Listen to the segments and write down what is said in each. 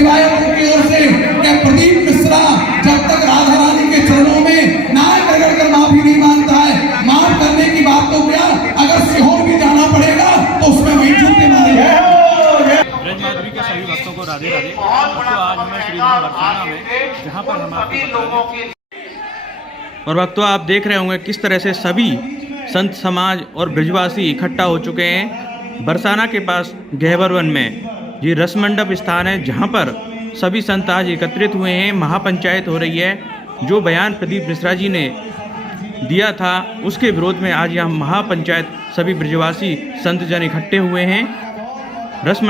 सेवायतों की ओर से कि प्रदीप मिश्रा जब तक राधा रानी के चरणों में नाक रगड़ कर माफी नहीं मांगता है, माफ करने की बात तो क्या, अगर सीहोर भी जाना पड़ेगा तो उसमें वही जूते मारेंगे। ब्रज माधुरी के सभी भक्तों को राधे राधे। तो आज हमें श्रीधाम बरसाना में, जहाँ पर हम आपको और भक्तों आप देख रहे होंगे किस तरह से सभी संत समाज और ब्रजवासी इकट्ठा हो चुके हैं बरसाना के पास गहवर वन में। ये रसमंडप स्थान है जहाँ पर सभी संत आज एकत्रित हुए हैं। महापंचायत हो रही है। जो बयान प्रदीप मिश्रा जी ने दिया था उसके विरोध में आज यहाँ महापंचायत सभी ब्रजवासी संत जन इकट्ठे हुए हैं रसम।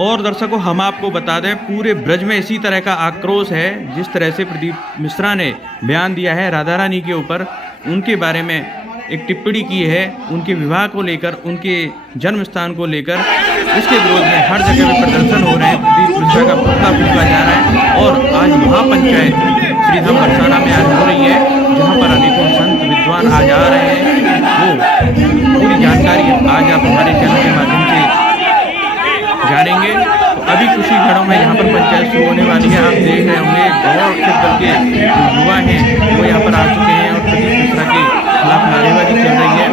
और दर्शकों हम आपको बता दें पूरे ब्रज में इसी तरह का आक्रोश है जिस तरह से प्रदीप मिश्रा ने बयान दिया है राधा रानी के ऊपर, उनके बारे में एक टिप्पणी की है, उनके विवाह को लेकर, उनके जन्म स्थान को लेकर। इसके विरोध में हर जगह में प्रदर्शन हो रहे हैं। प्रदीप मिश्रा का पुतला फूंका जा रहा है और आज महापंचायत श्रीधाम बरसाना में आज हो रही है जहाँ पर अनेकों संत विद्वान आज आ रहे हैं। वो पूरी जानकारी आज आप हमारे चैनल के माध्यम से जानेंगे। तो अभी कुछ ही घरों में यहाँ पर पंचायत शुरू होने वाली है। आप देख रहे होंगे गौरव दल के जो युवा हैं वो यहाँ पर आ चुके हैं और प्रदीप मिश्रा के खिलाफ नारेबाजी चल रही है।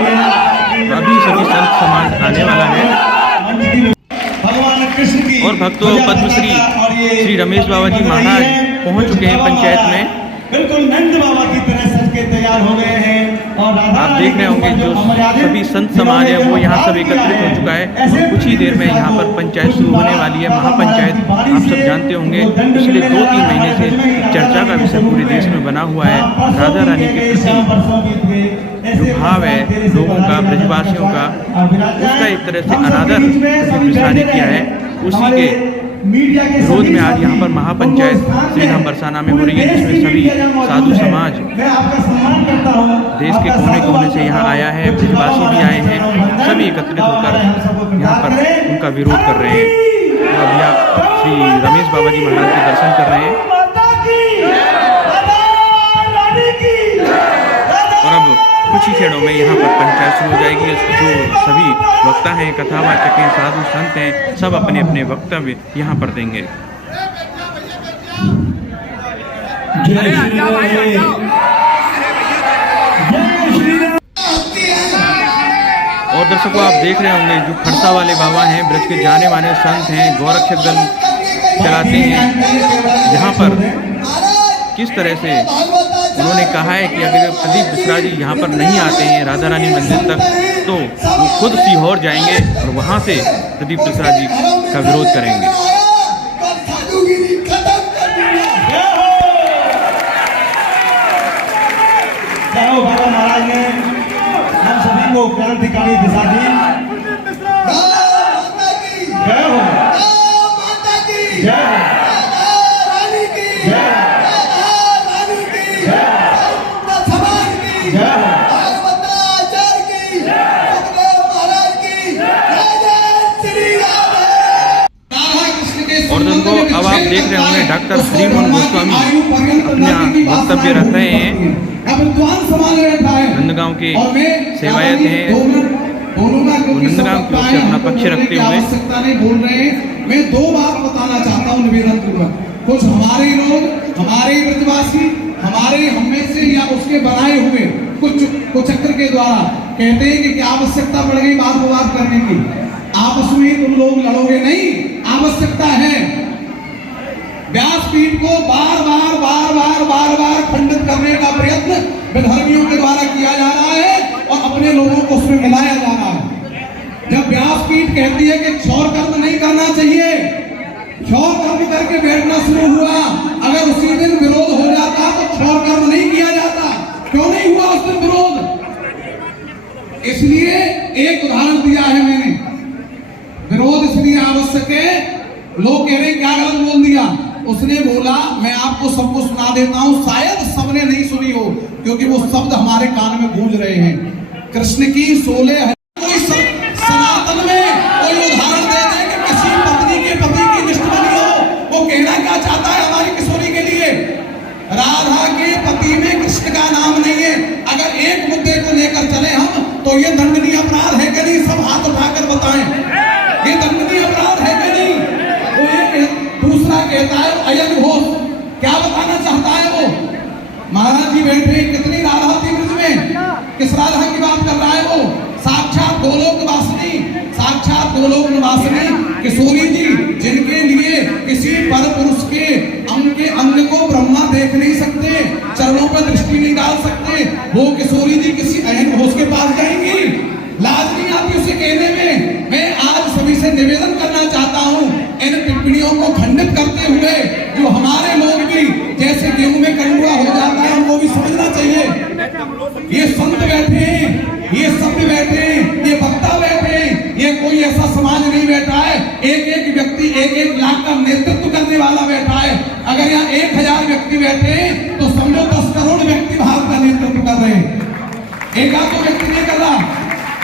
अभी सभी संत समाज आने वाला है। और भक्तों पद्मश्री श्री रमेश बाबा जी महाराज पहुँच चुके हैं पंचायत में। बिल्कुल नंद बाबा की तरह सबके तैयार हो गए हैं। और आप देख रहे होंगे जो सभी संत समाज है वो यहाँ सब एकत्रित हो चुका है और कुछ ही देर में यहाँ पर पंचायत शुरू होने वाली है। महापंचायत आप सब जानते होंगे पिछले 2-3 महीने से चर्चा का विषय पूरे देश में बना हुआ है। राधा रानी के प्रति जो भाव है लोगों का, ब्रजवासियों का, उसका एक तरह से अनादर मिश्रा ने किया है। उसी के विरोध में आज यहाँ पर महापंचायत श्रीधाम बरसाना में हो रही है जिसमें सभी साधु समाज देश के कोने कोने से यहाँ आया है, ब्रजवासी भी आए हैं, सभी एकत्रित होकर यहाँ पर उनका विरोध कर रहे हैं। तो अभी आप श्री रमेश बाबा जी महाराज के दर्शन कर रहे हैं और अब कुछ ही क्षणों में यहाँ पर पंचायत शुरू हो जाएगी। जो सभी वक्ता हैं, कथावाचक हैं, साधु संत हैं, सब अपने अपने वक्तव्य यहाँ पर देंगे। और दर्शकों आप देख रहे होंगे जो खड़सा वाले बाबा हैं, ब्रज के जाने माने संत हैं, गौरक्षक दल चलाते हैं। यहाँ पर किस तरह से उन्होंने कहा है कि अगर प्रदीप मिश्रा जी यहाँ पर नहीं आते हैं राधा रानी मंदिर तक तो वो खुद सीहोर जाएंगे और वहाँ से प्रदीप मिश्रा जी का विरोध करेंगे। बाबा महाराज ने हम सभी को क्रांतिकारी दिशा दी। जय हो, जय हो, और दोस्तों अब आप देख रहे होंगे डॉक्टर हरिमोहन गोस्वामी अपना वक्तव्य रख रहे हैं। नंदगांव के सेवायत हैं, वो नंदगांव की ओर से अपना पक्ष रखते हुए बोल रहे हैं। मैं 2 बात बताना चाहता हूँ निवेदन पूर्वक। कुछ हमारे लोग, हमारे ब्रजवासी, हमारे हमें से या उसके बनाए हुए कुछ चक्र के द्वारा कहते हैं कि क्या आवश्यकता पड़ गई बात विवाद करने की। आपस में तुम लोग लड़ोगे नहीं, आवश्यकता है। व्यासपीठ को बार बार खंडित करने का प्रयत्न विधर्मियों के द्वारा किया जा रहा है और अपने लोगों को उसमें मिलाया जा रहा है। जब व्यासपीठ कहती है कि क्षौर कर्म नहीं करना चाहिए, क्षौर कर्म करके बैठना शुरू हुआ, अगर उसी दिन विरोध हो जाता तो क्षौर कर्म नहीं किया जाता। क्यों नहीं हुआ उस दिन विरोध? इसलिए एक उदाहरण दिया है मैंने। विरोध इसलिए आवश्यक है, लोग कह रहे क्या गलत बोल दिया। उसने बोला, मैं आपको सबको सुना देता हूं, शायद सबने नहीं सुनी हो क्योंकि वो शब्द हमारे कान में गूंज रहे हैं। कृष्ण की 16 कोई सनातन में कोई उदाहरण दे दे कि किसी पत्नी के पति की दुश्मनी हो। वो कहना क्या चाहता है हमारी किशोरी के लिए? राधा के पति में कृष्ण का नाम नहीं है। अगर एक मुद्दे को लेकर चले हम तो ये दंडनीय अपराध है कि नहीं? सब हाथ उठाकर बताएं, ये दंडनीय अपराध है कि नहीं? तो कहता है अयन घोष, क्या बताना चाहता है वो? महाराज जी बैठे, कितनी राधा थी ब्रज में, किस राधा की बात कर रहा है वो? साक्षात गोलोक वासिनी, साक्षात गोलोक निवासिनी किशोरी जी, जिनके लिए किसी पर पुरुष के अंग को ब्रह्मा देख नहीं सकते, चरणों पर दृष्टि नहीं डाल सकते, वो किशोरी जी किसी अयन घोष के पास जाएंगी? लाज नहीं आती उसे कहने में। मैं आज सभी से निवेदन करना चाहता हूँ, इन टिप्पणियों को खंडित करते हुए जो हमारे लोग भी जैसे गेहूं में कंडुआ हो जाता है, उनको भी समझना चाहिए। ये संत बैठे हैं, ये सभ्य बैठे हैं, ये वक्ता बैठे हैं, ये कोई ऐसा समाज नहीं बैठा है। एक एक व्यक्ति 1-1 लाख का नेतृत्व करने वाला बैठा है। अगर यहाँ 1000 व्यक्ति बैठे हैं तो समझो 10 करोड़ व्यक्ति भारत का नेतृत्व कर रहे हैं। एक आध व्यक्ति नहीं कर रहा,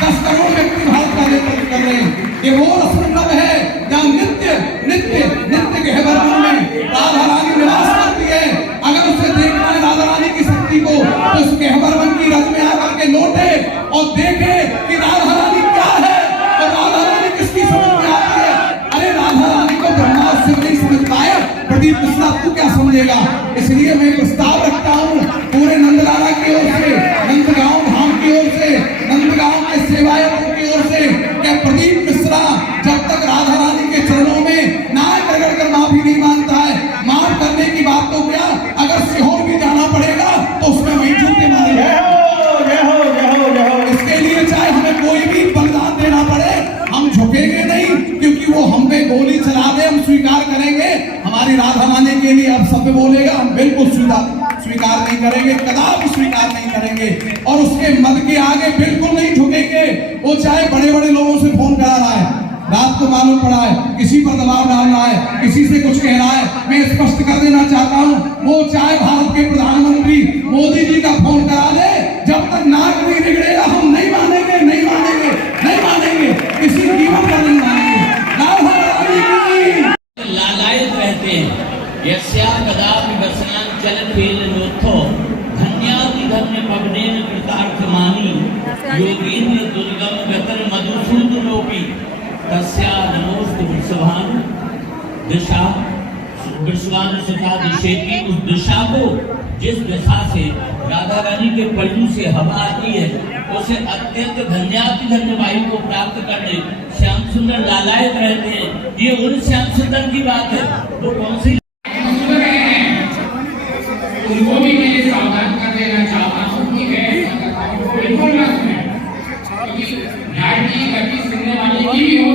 10 करोड़ व्यक्ति भारत का नेतृत्व कर रहे हैं। ये वो रसमंडप है जहाँ नित्य नित्य नित्य गहबर में राधा रानी निवास करती है। अगर उसे देखना है राधा रानी की शक्ति को, तो उस गहबर वन की रज में आकर के लौटे और देखे कि राधा रानी क्या है और राधा रानी किसकी समझ में आती है। अरे राधा रानी को ब्रह्मा शिव नहीं समझ पाए, प्रदीप मिश्रा तू क्या समझेगा? इसलिए मैं प्रस्ताव रखता हूँ पूरे नंदलाला की ओर से, नंदगांव धाम की ओर से, नंदगांव के सेवायतों की ओर से, क्या प्रदीप मिश्रा जब तक राधा रानी के चरणों में नाक रगड़ कर माफी नहीं मांगता है, माफ करने की बात तो क्या, अगर सीहोर भी जाना पड़ेगा तो उसमें वही जूते मारेंगे। इसके लिए चाहे हमें कोई भी बलिदान देना पड़े, हम झुकेंगे नहीं, क्योंकि वो हम पे गोली चला दे हम स्वीकार करेंगे। हमारी राधा रानी के लिए अब सब बोलेगा, हम बिल्कुल स्वीकार नहीं करेंगे, कदापि स्वीकार नहीं करेंगे, और उसके मत के आगे बिल्कुल नहीं झुकेंगे। वो चाहे बड़े बड़े लोगों से फोन करा रहा है, रात को मालूम पड़ा है, किसी पर दबाव डाल रहा है, किसी से कुछ कह रहा है, मैं स्पष्ट कर देना चाहता हूँ, वो चाहे भारत के प्रधानमंत्री मोदी जी का फोन करा दे, जब तक नाक नहीं बिगड़ेगा हम नहीं मानेंगे, नहीं मानेंगे, नहीं मानेंगे, किसी कीमत पर नहीं मानेंगे। राधा रानी की लालायित रहते हैं। यस्या कदापि वसनान चलन वेल नोत्थो धन्याति धन्य पवनेन कृतार्थमानी योगीन्द्र दुर्गम गतर मधुसूदनोपि तस्या नमोस्तु वृषभानु दिशा वृषभानु सुता दिशेति। उस दिशा को, जिस दिशा से राधा रानी के पल्लू से हवा आती है, उसे अत्यंत धन्याति धन्य वायु को प्राप्त करने श्याम सुंदर लालायित रहते हैं। ये उन श्याम सुंदर की बात है। वो कौन सी उनको भी मैं सावधान कर देना चाहता हूँ कि बिल्कुल न सुने, क्योंकि न्याय की गति सुनने वाले की भी हो